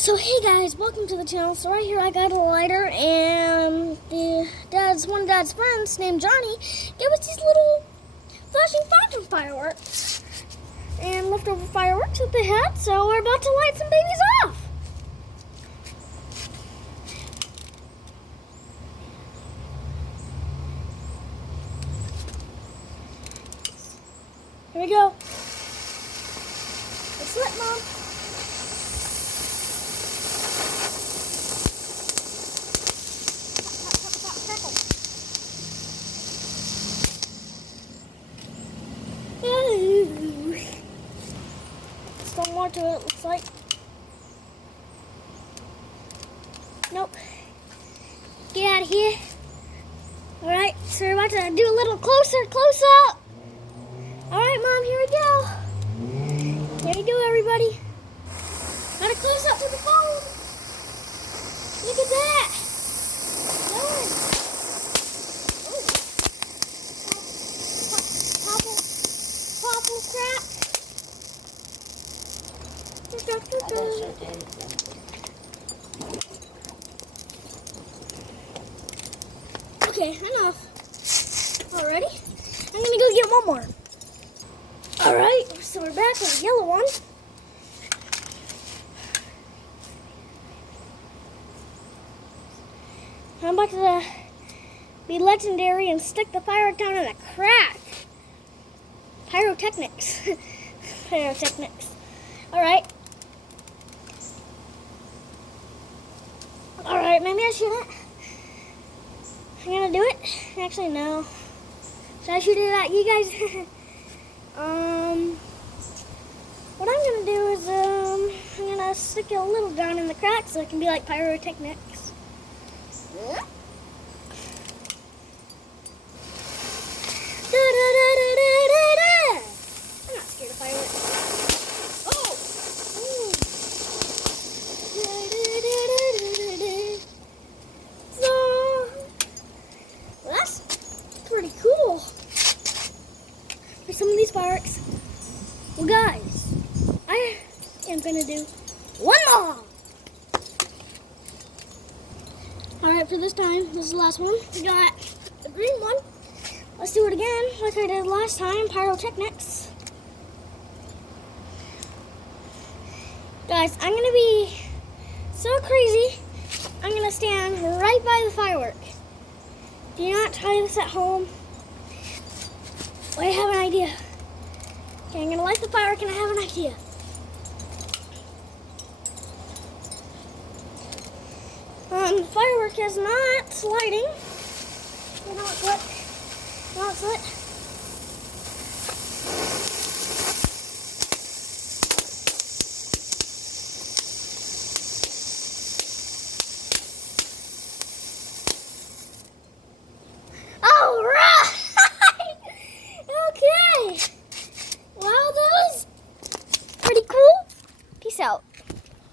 So hey guys, welcome to the channel. So right here I got a lighter, and one of Dad's friends named Johnny gave us these little flashing fountain fireworks and leftover fireworks that they had. So we're about to light some babies off. Here we go. It's lit, Mom. Still more to it, looks like. Nope. Get out of here. Alright, so we're about to do a little close up. Alright, Mom, here we go. There you go, everybody. Got a close up to the phone. Look at that. Popple crap. Okay, enough. Alrighty. I'm gonna go get one more. Alright, so we're back with a yellow one. I'm about to be legendary and stick the firework down in a crack. Pyrotechnics. Pyrotechnics. Alright. Alright, maybe I shouldn't. I'm gonna do it. Actually, no. Should I shoot it at you guys? What I'm gonna do is, I'm gonna stick it a little down in the crack so it can be like pyrotechnics. I'm not scared of fireworks. Oh! So, well, that's pretty cool. For some of these fireworks. Well, guys, I am gonna do one more. Alright, for this time, this is the last one. We got the green one. Let's do it again, like I did last time, pyrotechnics. Guys, I'm gonna be so crazy, I'm gonna stand right by the firework. Do not try this at home. I have an idea. Okay, I'm gonna light the firework and I have an idea. The firework is not lighting. Now it's lit. Now it's lit.